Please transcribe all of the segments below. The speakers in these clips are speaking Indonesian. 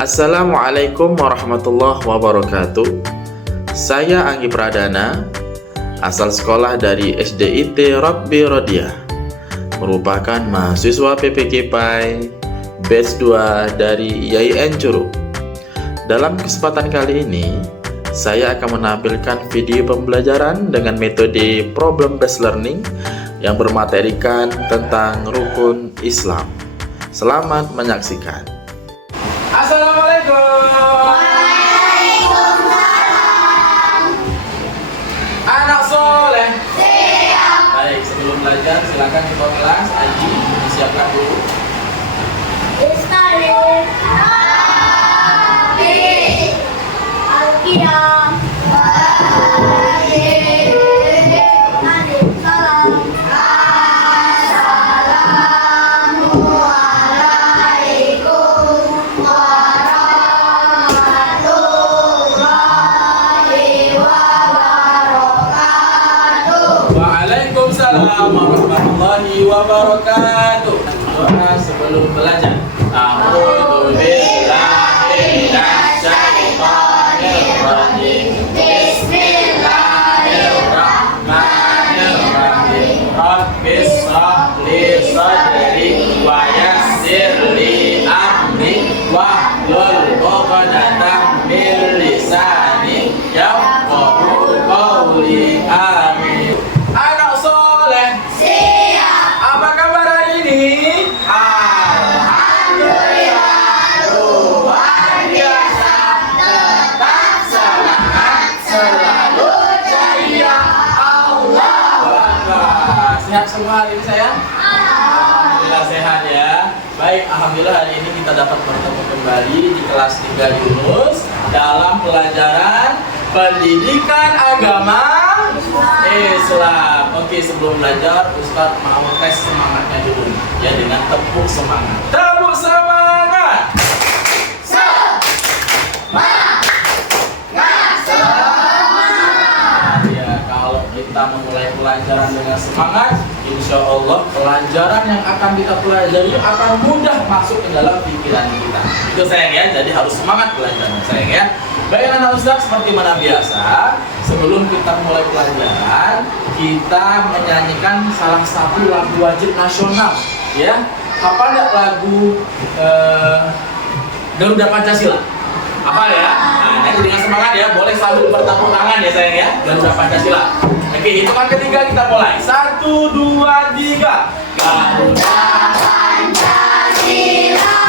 Assalamualaikum warahmatullahi wabarakatuh. Saya Anggi Pradana, asal sekolah dari SDIT Rabbi Rodiah, merupakan mahasiswa PPK PAI batch 2 dari IAIN Curug. Dalam kesempatan kali ini, saya akan menampilkan video pembelajaran dengan metode problem based learning yang bermaterikan tentang rukun Islam. Selamat menyaksikan. Assalamualaikum. Waalaikumsalam. Anak soleh. Siap. Baik, sebelum belajar silakan ketua kelas Aji disiapkan dulu. Istaghfir. Rabbi. Al-Qiyam. Waalaikumsalam warahmatullahi wabarakatuh. Doa sebelum belajar. A'udzu billahi minasyaitonir rajim. Bismillahirrahmanirrahim. Rabbis shrah li sadri wa yassir li amri wahlul 'uqdatam min lisani yafqahu qawli. Amin. Anak soleh. Siap. Apa kabar hari ini? Alhamdulillah, luar biasa. Tetap semangat, selalu ceria. Allahu Akbar. Sehat semua hari ini sayang? Alhamdulillah sehat ya. Baik, alhamdulillah hari ini kita dapat bertemu kembali di kelas 3 Yunus dalam pelajaran pendidikan agama Islam. Oke, sebelum belajar Ustadz mau tes semangatnya dulu ya dengan tepuk semangat. Tepuk semangat. Ya, kalau kita memulai pelajaran dengan semangat, insya Allah pelajaran yang akan kita pelajari akan mudah masuk ke dalam pikiran kita. Itu sayang ya, jadi harus semangat belajarnya sayang ya. Baik anak Ustadz, seperti mana biasa, sebelum kita mulai pelajaran, kita menyanyikan salah satu lagu wajib nasional ya. Apa enggak lagu Garuda Pancasila? Apa ya? Nah, nanti dengan semangat ya, boleh sambil bertepuk tangan ya sayang ya. Garuda Pancasila. Oke, hitungan ketiga kita mulai. 1, 2, 3. Garuda Pancasila.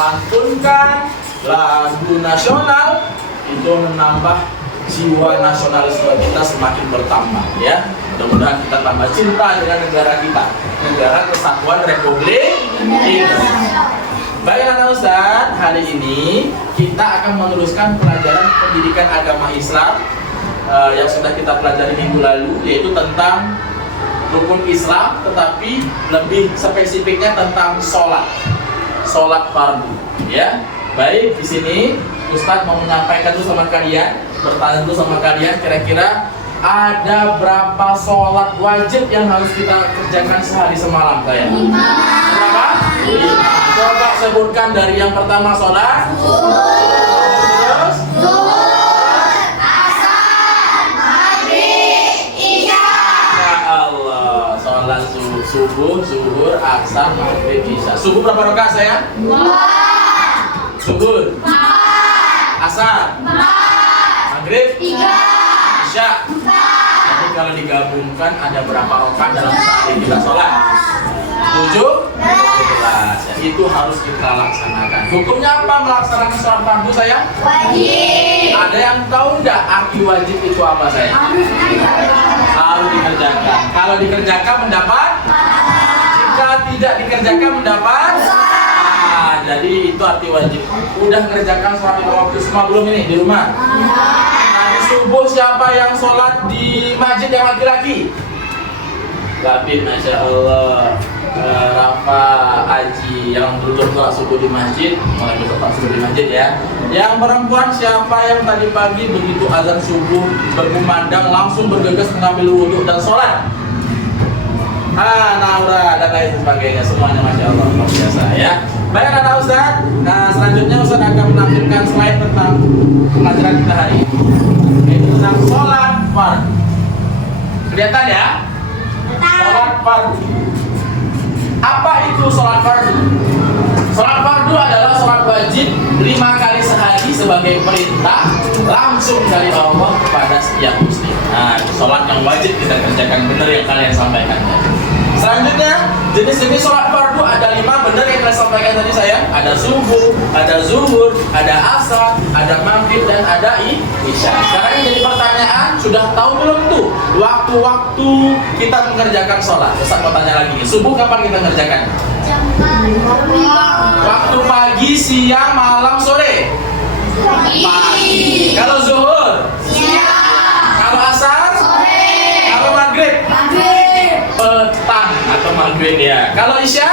melantunkan lagu nasional itu menambah jiwa nasionalisme kita semakin bertambah ya. Mudah-mudahan kita tambah cinta dengan negara kita, negara kesatuan Republik Indonesia. Baik anak Ustadz, hari ini kita akan meneruskan pelajaran pendidikan agama Islam yang sudah kita pelajari minggu lalu, yaitu tentang rukun Islam, tetapi lebih spesifiknya tentang sholat fardu ya. Baik, di sini Ustadz mau menyampaikan dulu sama kalian, bertanya dulu sama kalian, kira-kira ada berapa sholat wajib yang harus kita kerjakan sehari semalam kayak? 5. Berapa? 5. Coba sebutkan dari yang pertama sholat. Terus? Subuh, zuhur, asar, maghrib, isya. Subuh berapa rakaat sayang? 2. Zuhur 4. Asar 4. Maghrib 3. Isya 4. Jadi kalau digabungkan ada berapa rakaat dalam sehari kita sholat? 8. 17. Itu harus kita laksanakan. Hukumnya apa melaksanakan sholat fardu sayang? Wajib. Ada yang tahu nggak arti wajib itu apa sayang? Harus dikerjakan. Kalau dikerjakan mendapat. Jika tidak dikerjakan mendapat. Jadi itu arti wajib. Udah mengerjakan sholat lima waktu semua belum ini di rumah? Nanti subuh siapa yang sholat di masjid yang laki-laki? Gapit, Masya Allah. Rafa, Aji yang belum sholat subuh di masjid, mulai besok sholat subuh di masjid ya. Yang perempuan siapa yang tadi pagi begitu azan subuh berkumandang langsung bergegas mengambil wudhu dan sholat? Naura dan lain sebagainya, semuanya Masya Allah luar biasa ya. Baik anak Ustaz. Nah selanjutnya Ustaz akan menampilkan slide tentang pelajaran kita hari ini, yaitu tentang sholat fardu. Kelihatan ya? Sholat fardu. Apa itu sholat fardu? Sholat fardu adalah sholat wajib 5 kali sehari sebagai perintah langsung dari Allah kepada setiap muslim. Nah, itu sholat yang wajib kita kerjakan, benar yang kalian sampaikan. Selanjutnya, jenis-jenis sholat fardu ada 5, benar yang kalian sampaikan tadi sayang. Ada subuh, ada zuhur, ada asar, ada maghrib, dan ada isya. Sekarang yang jadi pertanyaan, sudah tahu belum tuh waktu-waktu kita mengerjakan sholat? Ustaz mau tanya lagi nih, subuh kapan kita kerjakan? Waktu pagi, siang, malam, sore? Pagi. Kalau zuhur? Siang. Kalau asar? Sore. Kalau maghrib? Petang atau maghrib ya. Kalau isya?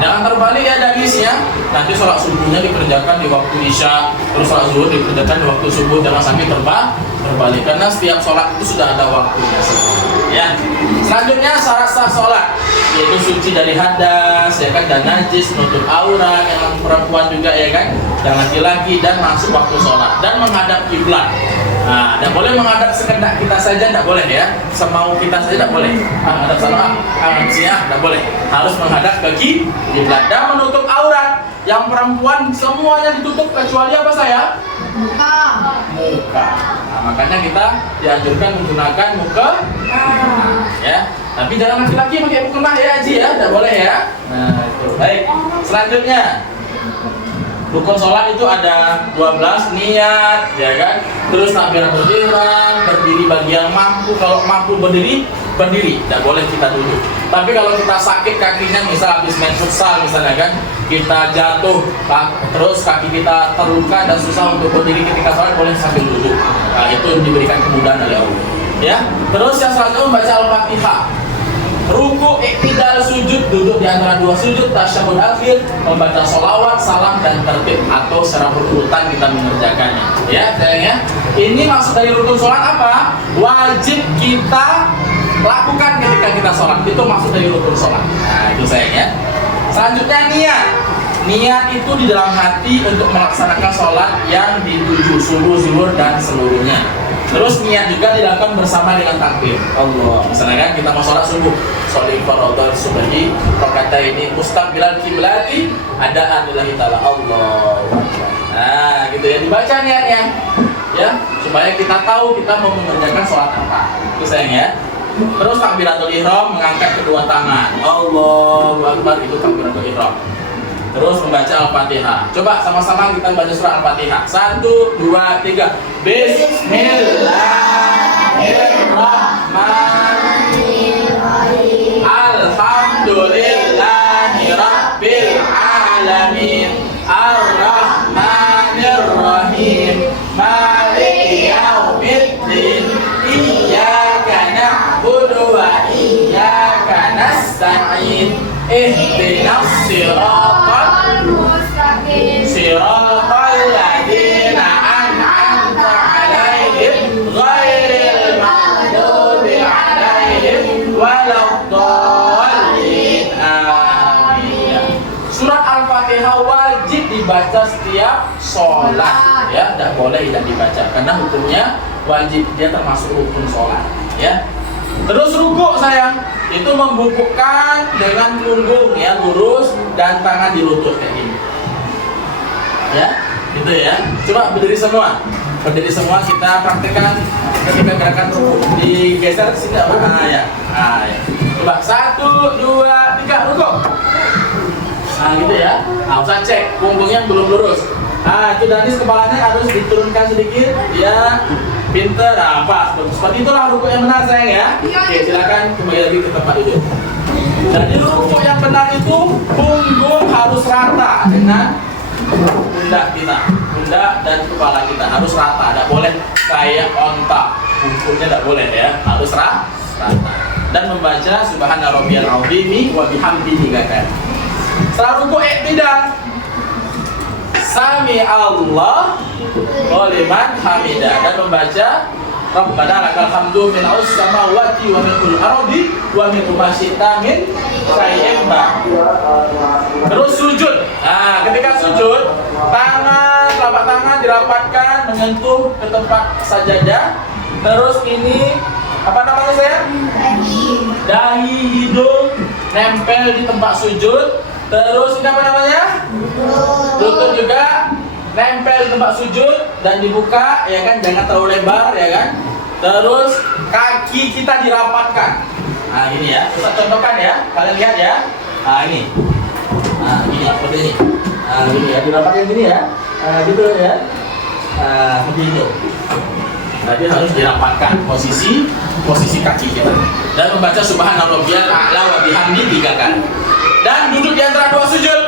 Jangan terbalik ya hadisnya. Nanti sholat subuhnya dikerjakan di waktu isya, terus sholat zuhur dikerjakan di waktu subuh. Jangan sampai terbalik karena setiap sholat itu sudah ada waktunya. Ya. Selanjutnya syarat sah sholat yaitu suci dari hadas, ya kan, dan najis, menutup aurat, yang perempuan juga ya kan, yang laki-laki, dan masuk waktu sholat dan menghadap kiblat. Nah, tidak boleh menghadap sekedak kita saja, tidak boleh ya. Semau kita saja tidak boleh. Menghadap sana, siang tidak boleh. Harus menghadap ke kiblat dan menutup aurat. Yang perempuan semuanya ditutup kecuali apa saya? Muka. Nah, makanya kita dianjurkan menggunakan muka. Ya. Tapi jangan laki-laki pakai mukena ya Haji ya, tidak boleh ya. Nah, itu. Baik. Selanjutnya. Rukun sholat itu ada 12, niat, ya kan? Terus takbiratul ihram, berdiri bagi yang mampu. Kalau mampu berdiri, tidak boleh kita duduk. Tapi kalau kita sakit kakinya, misal habis main futsal misalnya kan, kita jatuh, terus kaki kita terluka dan susah untuk berdiri ketika sholat, boleh sambil duduk. Nah, itu diberikan kemudahan oleh Allah. Ya. Terus yang selanjutnya membaca Al-Fatihah. Ruku, iktidal, sujud, duduk di antara dua sujud, tasyahud akhir, membaca sholawat, salam, dan tertib atau secara berurutan kita mengerjakannya. Ya, sayangnya. Ini maksud dari rukun sholat apa? Wajib kita lakukan ketika kita sholat. Itu maksud dari rukun sholat. Nah, itu sayangnya. Selanjutnya niat. Niat itu di dalam hati untuk melaksanakan sholat yang dituju, subuh, zuhur, dan seluruhnya. Terus niat juga dilakukan bersama dengan takbir Allah. Misalnya kan kita mau sholat subuh, sholat faradhal subuhi, kata ini mustaqbilal kiblati, ada anillahi ta'ala Allah. Nah, gitu ya, dibaca niatnya, ya, supaya kita tahu kita mau mengerjakan sholat apa. Itu sayang ya. Terus takbiratul ihram, mengangkat kedua tangan. Allahu Akbar, itu takbiratul ihram. Terus membaca Al-Fatihah. Coba sama-sama kita baca surah Al-Fatihah. 1, 2, 3. Bismillahirrahmanirrahim. Alhamdulillahi Rabbil Alamin. Ar-Rahmanirrahim. Maliki yaumiddin. Iyyaka na'budu wa iyyaka nasta'in. Ihdinas siratal mustaqim. Siratal ladzina an'amta 'alaihim ghairil maghdubi 'alaihim waladdallin. Amin. Surat Al-Fatihah wajib dibaca setiap sholat, ya, tidak boleh tidak dibaca karena hukumnya wajib, dia termasuk rukun sholat, ya. Terus rukuk sayang, itu membungkukkan dengan punggung ya lurus dan tangan di lutut kayak gini. Ya, gitu ya. Coba berdiri semua. Berdiri semua kita praktekkan ketika gerakan rukuk. Digeser ke sini apa? Ya. Ya. Coba 1, 2, 3, rukuk. Nah gitu ya. Nah usah cek punggungnya belum lurus. Nah itu Danis kepalanya harus diturunkan sedikit. Ya pinter. Nah pas. Seperti itulah rukuk yang benar sayang ya. Oke silakan kembali lagi ke tempat duduk. Jadi rukuk yang benar itu punggung harus rata dengan pundak kita, pundak dan kepala kita harus rata. Tidak boleh kayak onta, punggungnya tidak boleh ya, harus rata. Dan membaca Subhana Rabbiyal Azim wa bihamdihi 3 kali. Setelah rukuk iktidal, Sami Allah wa liman hamidah, dan membaca Rabbana lakal hamdu min aus samawati wa min kulli ardi wa min ma syi'ta min syai'in ba'd. Terus sujud. Nah, ketika sujud, telapak tangan dirapatkan menyentuh ke tempat sajadah. Terus ini apa namanya saya? Dahi, hidung nempel di tempat sujud. Terus ini apa namanya? Lutut juga nempel di tempat sujud dan dibuka, ya kan, jangan terlalu lebar, ya kan. Terus kaki kita dirapatkan. Nah ini ya, kita contohkan ya, kalian lihat ya. Nah ini, nah ini seperti ini. Nah ini ya, dirapatkan gini ya, gitu ya. Seperti itu. Jadi harus dirapatkan posisi kaki kita dan membaca Subhana Rabbiyal A'la wa bihamdihi 3 kali. Dan duduk di antara dua sujud.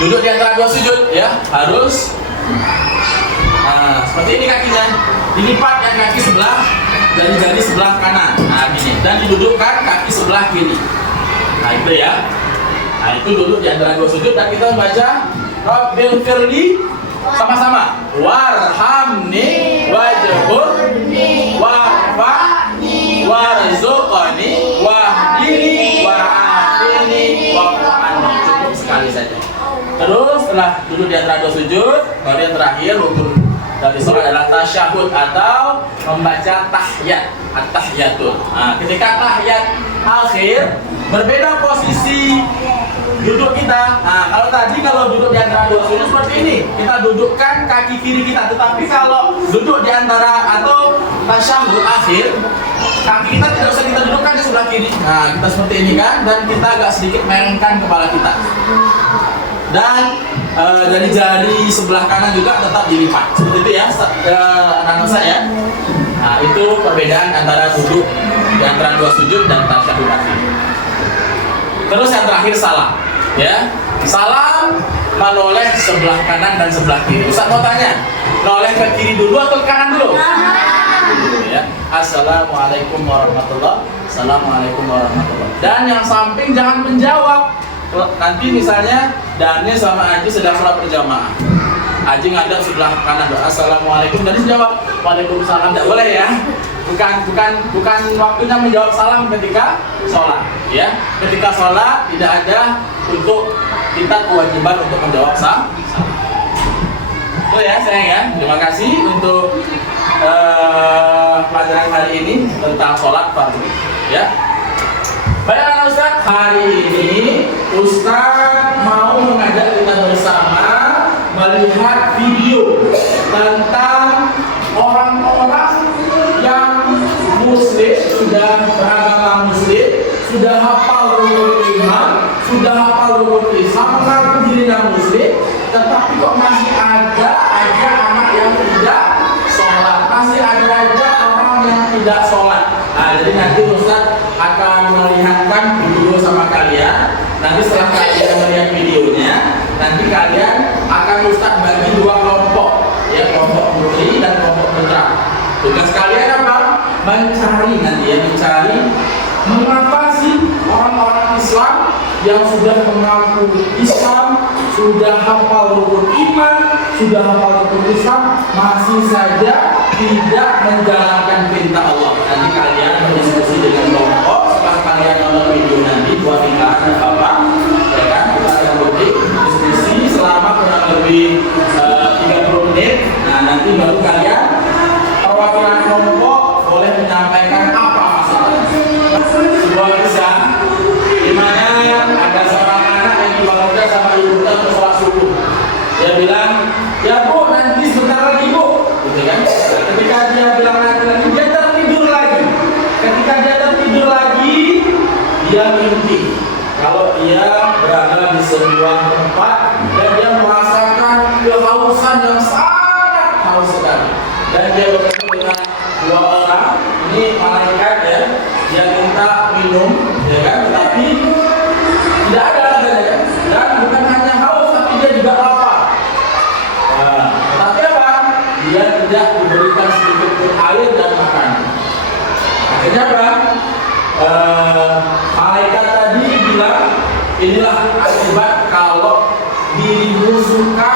Duduk di antara dua sujud ya, harus seperti ini kakinya. Dilipat yang kaki sebelah dari jari sebelah kanan. Nah, gini. Dan didudukkan kaki sebelah kiri. Nah, itu ya. Nah, itu duduk di antara dua sujud dan kita membaca Rabbil firli sama-sama. Warhamni wajburni warfa'ni warzuqni wahdini wa'afini wa'afani. Cukup sekali saja. Terus setelah duduk di antara dua sujud, baru yang terakhir rukun dari sholat adalah tasyahud atau membaca tahiyat, at-tahiyatul. Nah, ketika tahiyat akhir berbeda posisi duduk kita. Nah, kalau duduk di antara dua sujud seperti ini, kita dudukkan kaki kiri kita. Tetapi kalau duduk di antara atau tasyahud akhir, kaki kita tidak usah kita dudukkan di sebelah kiri. Nah, kita seperti ini kan, dan kita agak sedikit merengkan kepala kita. Dan dari jari sebelah kanan juga tetap dilipat. Seperti itu ya, anak-anak saya. Nah, itu perbedaan antara duduk di antara dua sujud dan tasyahud akhir. Terus yang terakhir salam. Ya, salam menoleh sebelah kanan dan sebelah kiri. Ustaz mau tanya, noleh ke kiri dulu atau ke kanan dulu? Ya. Assalamualaikum warahmatullahi wabarakatuh. Assalamualaikum warahmatullahi wabarakatuh. Dan yang samping jangan menjawab. Nanti misalnya Daniel sama Aji sedang sholat berjamaah. Aji ngadap sebelah kanan, Assalamualaikum. Daniel jawab Waalaikumsalam. Tidak boleh ya. Bukan waktunya menjawab salam ketika sholat. Ya, ketika sholat tidak ada untuk kita kewajiban untuk menjawab salam. Itu ya sayang ya. Terima kasih untuk pelajaran hari ini tentang sholat fardu. Ya. Baiklah Ustaz, hari ini Ustaz mau mengajak kita bersama melihat video tentang orang-orang yang muslim, sudah beragama muslim, sudah hafal rukun iman, sudah hafal rukun Islam, mengaku dirinya muslim, tetapi kok masih ada aja anak yang tidak sholat, masih ada aja orang yang tidak sholat. Nah, jadi nanti Ustaz akan melihatkan video sama kalian. Nanti setelah kalian melihat videonya, nanti kalian akan Ustaz bagi dua kelompok, ya, kelompok putri dan kelompok putra. Tugas kalian apa? Mencari nanti ya, mencari mengapa sih orang-orang Islam yang sudah mengaku Islam, sudah hafal rukun iman, sudah hafal rukun Islam, masih saja tidak menjalankan perintah Allah. Nanti kalian berdiskusi dengan kelompok. Setelah kalian nonton video nanti, dua tingkat dan bapak, ya kan, kita akan berdiskusi selama kurang lebih 30 menit. Nah, nanti baru kalian perwakilan kelompok boleh menyampaikan apa masalahnya. Sebuah kisah di mana ada seorang anak yang dibangunkan sama ibunya untuk sholat subuh. Dia bilang, ya bu, nanti sebentar lagi bu, gitu kan? Ketika dia bilang nanti, dia tertidur lagi. Ketika dia tertidur lagi, dia mimpi kalau dia berada di sebuah tempat dan dia merasakan kehausan yang sangat haus sekali, dan dia bertemu dengan dua orang. Ini malaikat ya, yang minta minum, ya kan? Tapi tidak ada katanya, dan bukan hanya haus, tapi dia juga lapar. Tapi apa? Dia tidak diberikan sedikit pun air dan makan. Akhirnya apa? Malaikat tadi bilang, inilah akibat kalau dirimu suka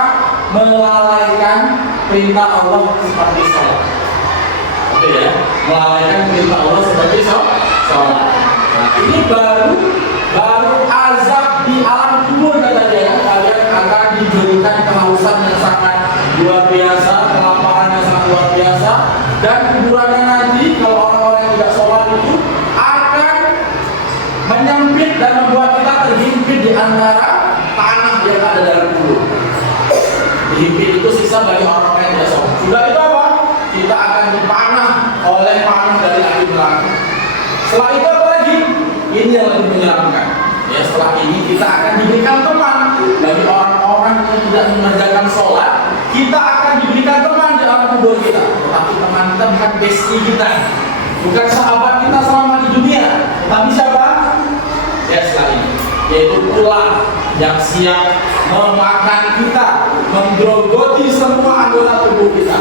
melalaikan perintah Allah seperti sholat. Oke ya, melalaikan perintah Allah seperti sholat. Nah, ini baru azab di alam kubur kata dia. Kalian akan diberikan kehausan yang sangat luar biasa, kelaparan yang sangat luar biasa, dan kuburannya nanti kalau orang-orang yang tidak sholat itu akan menyempit dan membuat kita terhimpit di antara tanah yang ada dalam kubur. Dihimpit itu sisa bagi orang-orang yang tidak sholat. Sudah itu apa? Kita akan dipanah oleh panah dari api neraka. Setelah itu apa lagi? Ini yang lebih menyeramkan. Ya, setelah ini kita akan diberikan teman bagi orang-orang yang tidak mengerjakan sholat. Kita akan diberikan teman di alam kubur kita. Tetapi teman kita bukan bestie kita, bukan sahabat kita selama di dunia. Tapi siapa? Ya, setelah ini, yaitu tulang yang siap memakan kita, menggerogoti semua anggota tubuh kita.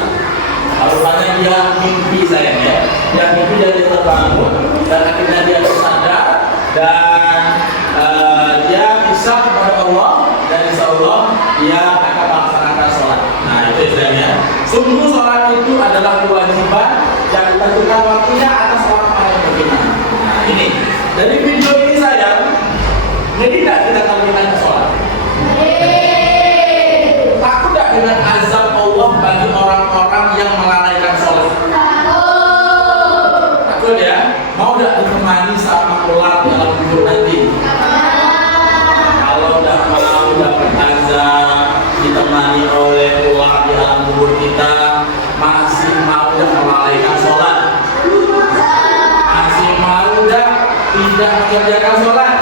Rupanya dia mimpi sayang ya, dia mimpi dari terbangun dan akhirnya dia tersadar dan dia bisa kepada Allah, dan insya Allah dia akan melaksanakan sholat. Nah itu istilahnya. Sungguh sholat itu adalah kewajiban yang ditentukan waktunya atas orang-orang yang beriman. Nah ini dari video ini sayang, jadi tidak kita kalau kita sholat. Takut tidak dengan azab Allah bagi orang-orang yang melalaikan sholat? Takut ya? Mau tidak ditemani sama ular di alam kubur nanti? Kalau tidak mau dapat azab ditemani oleh ular di alam kubur kita, masih mau tidak melalaikan sholat? Masih mau tidak mengerjakan sholat?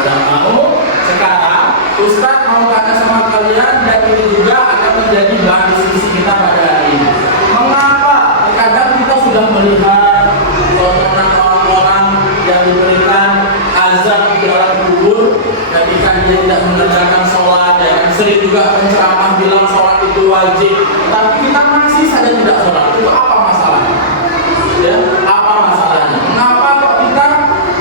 Ada mau? Sekarang Ustaz mau tanya sama kalian, dan ini juga akan menjadi bahan diskusi kita pada hari ini. Mengapa terkadang kita sudah melihat tontonan orang-orang yang diberikan azab di dalam kubur ketika dia tidak mengerjakan sholat, dan sering juga penceramah bilang sholat itu wajib, tapi kita masih saja tidak sholat. Itu apa masalahnya? Ya, apa masalahnya? Mengapa kok kita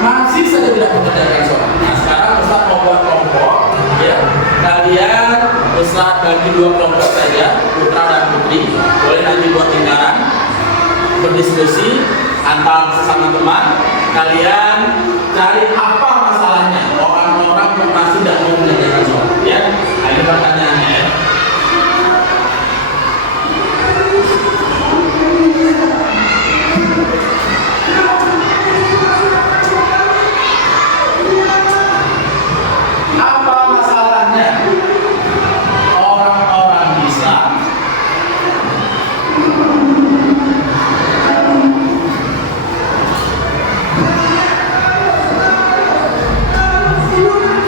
masih saja tidak mengerjakan sholat? Nah sekarang Ustaz mau buat kelompok. Ya, kalian Ustaz bagi dua kelompok saja, putra dan putri. Boleh nanti buat lingkaran, berdiskusi antar sesama teman. Kalian cari apa masalahnya orang-orang yang masih tidak mau mengerjakan sholat. Ya, ini pertanyaannya ya. Apa masalahnya orang-orang Islam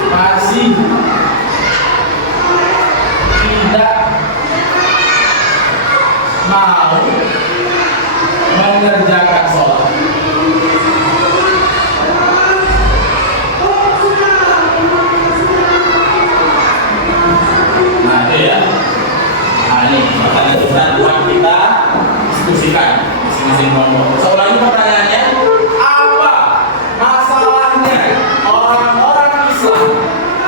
masih tidak mau mengerjakan sholat? Nah itu ya. Nah ini pertanyaan Ustaz buat kita diskusikan masing-masing kelompok. Saya ulangi pertanyaannya, apa masalahnya orang-orang Islam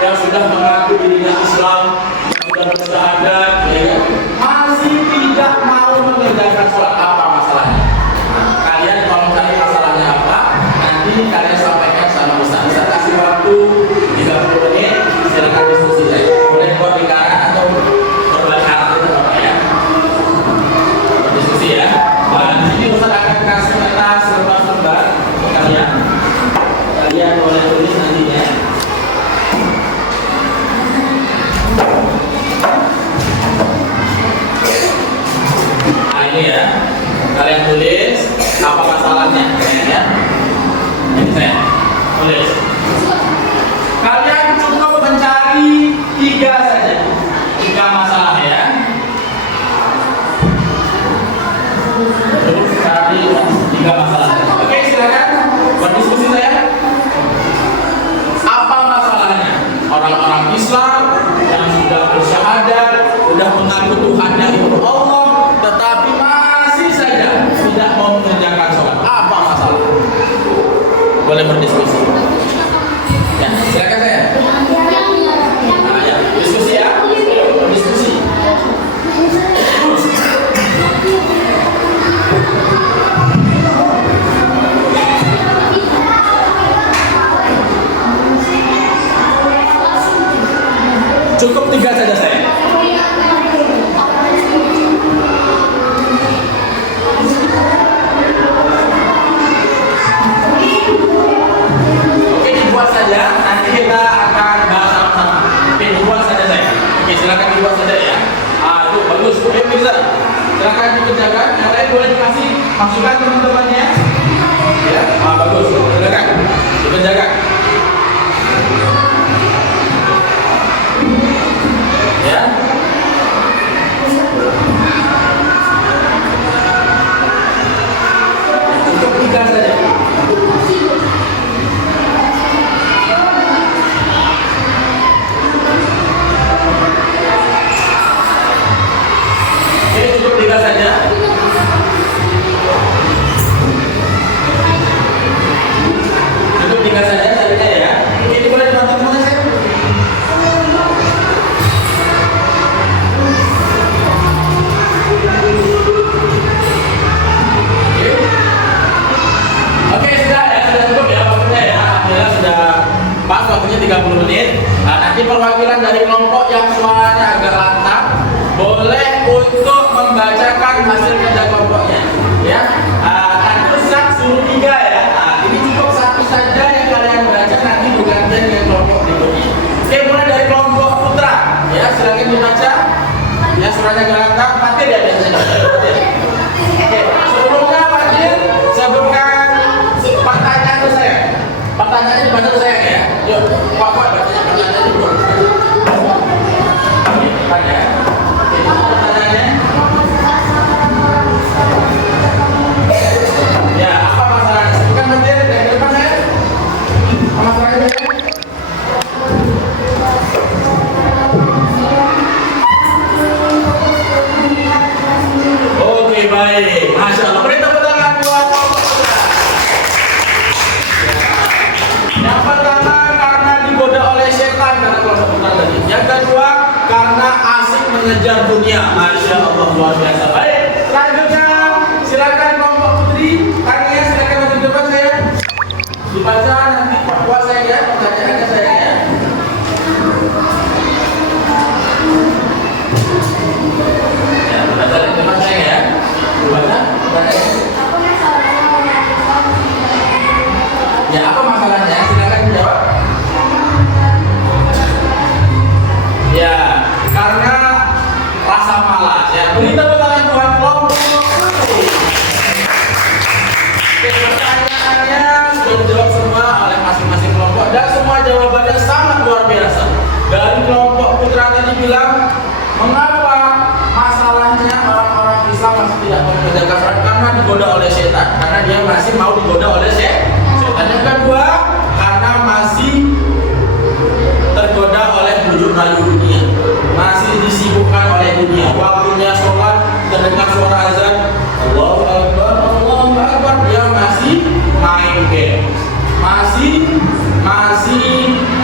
yang sudah mengaku dirinya Islam, yang sudah bersyahadat, ya, masih tidak mau mengerjakan sholat? Apa masalahnya? Nah, kalian kalau cari masalahnya apa, nanti kalian sampaikan sama Ustaz. Ustaz kasih waktu 30 menit, silakan diskusi ya. Boleh buat lingkaran atau berbalik arah itu apa ya? Diskusi ya. Nah, di sini Ustaz akan kasih kertas lembar-lembar ke kalian. Kalian boleh tulis nantinya. boleh berdiskusi. Ya, silakan saya. Nah, ya, diskusi ya. Diskusi. Cukup 3 saja saya. Oke, dibuat saja. Nanti kita akan bahas sama-sama. Oke, dibuat saja saya. Oke, silakan dibuat saja ya. Ah, itu bagus. Oke, bisa. Silakan dikerjakan. Yang lain boleh dikasih masukan teman-temannya. Ya, bagus. Silakan dikerjakan. Ya. Cukup 3 saja. Oke, cukup 3 saja. Cukup 3 saja saja ya. Ini boleh dibantu teman saya. Oke, sudah cukup ya waktunya ya. Alhamdulillah sudah pas waktunya 30 menit. Nah, nanti perwakilan dari kelompok yang suaranya agak lantang boleh untuk membacakan hasil kerja kelompoknya. Ya, nanti rusak suruh 3 ya. Nah, ini cukup 1 saja yang kalian baca, nanti bergantian dengan kelompok berikutnya. Oke, mulai dari kelompok putra. Ya, silakan dibaca. Ya, suaranya agak lantang. Fatir ya biasanya. Oke, sebelumnya Fatir sebutkan pertanyaan itu saya. Pertanyaannya dibaca tuh saya ya. Yuk, kuat-kuat bacanya pertanyaannya dulu. Pertanyaan. Pertanyaannya. Ya, apa masalahnya? Sebutkan materi dari depan saya. Apa masalahnya? Oke, baik. Masya Allah. Beri tepuk tangan buat kelompok putra. Yang pertama karena digoda oleh setan kata kelompok putra tadi. Yang kedua karena asik mengejar dunia. Masya Allah, luar biasa. Baik, selanjutnya silakan kelompok putri. Tanya silakan maju ke depan saya. Dibaca nanti buat saya ya. Pertanyaannya saya ya. Ya, dibaca di depan saya ya. Dibaca. Ya, apa masalahnya? Silakan dijawab. Ya, karena rasa malas. Ya, beri tepuk tangan buat kelompok putri. Oke, pertanyaannya sudah dijawab semua oleh masing-masing kelompok dan semua jawabannya sangat luar biasa. Dari kelompok putra tadi bilang, mengapa masalahnya orang-orang Islam masih tidak mau menjaga sholat? Karena digoda oleh setan. Karena dia masih mau digoda oleh setan. Yang kedua, karena masih tergoda oleh bujuk rayu dunia, masih disibukkan oleh dunia. Waktunya sholat, terdengar suara azan, Allahu Akbar, Allahu Akbar, dia masih main game, masih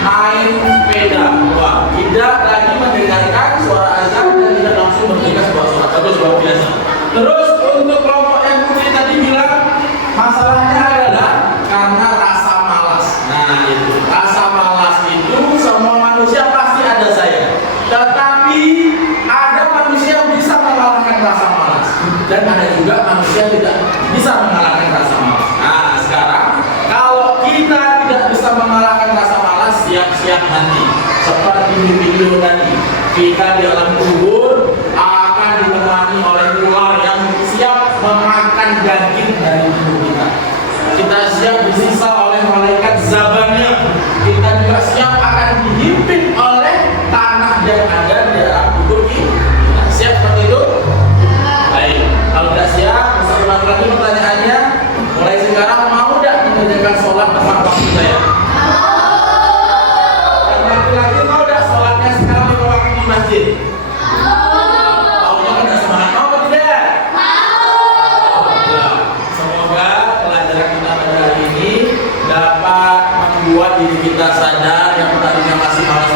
main sepeda. Wah, tidak lagi mendengarkan suara azan dan tidak langsung bergegas buat sholat. Terus luar biasa. Terus untuk kelompok yang putri tadi bilang masalahnya adalah karena rasa malas. Nah, itu rasa malas itu semua manusia pasti ada saya. Tetapi ada manusia yang bisa mengalahkan rasa malas dan ada juga manusia yang tidak bisa mengalahkan rasa malas. Nah, sekarang kalau kita tidak bisa mengalahkan rasa malas, siap-siap nanti seperti di video tadi kita di alam kubur akan ditemani oleh ular yang siap memakan daging dari tubuh kita. Kita siap disisa oleh malaikat Zabaniyah. Kita juga siap akan dihimpit oleh tanah yang ada di dalam kubur kita. Siap seperti itu? Baik. Kalau tidak siap, bisa ulang lagi pertanyaannya. Mulai sekarang mau tidak mengerjakan sholat tepat waktu saya? Dan laki-laki mau tidak sholatnya sekarang 5 waktu di masjid? Maunya kan semangat. Mau atau tidak? Semoga pelajaran kita pada hari ini diri kita sadar yang tadinya masih malas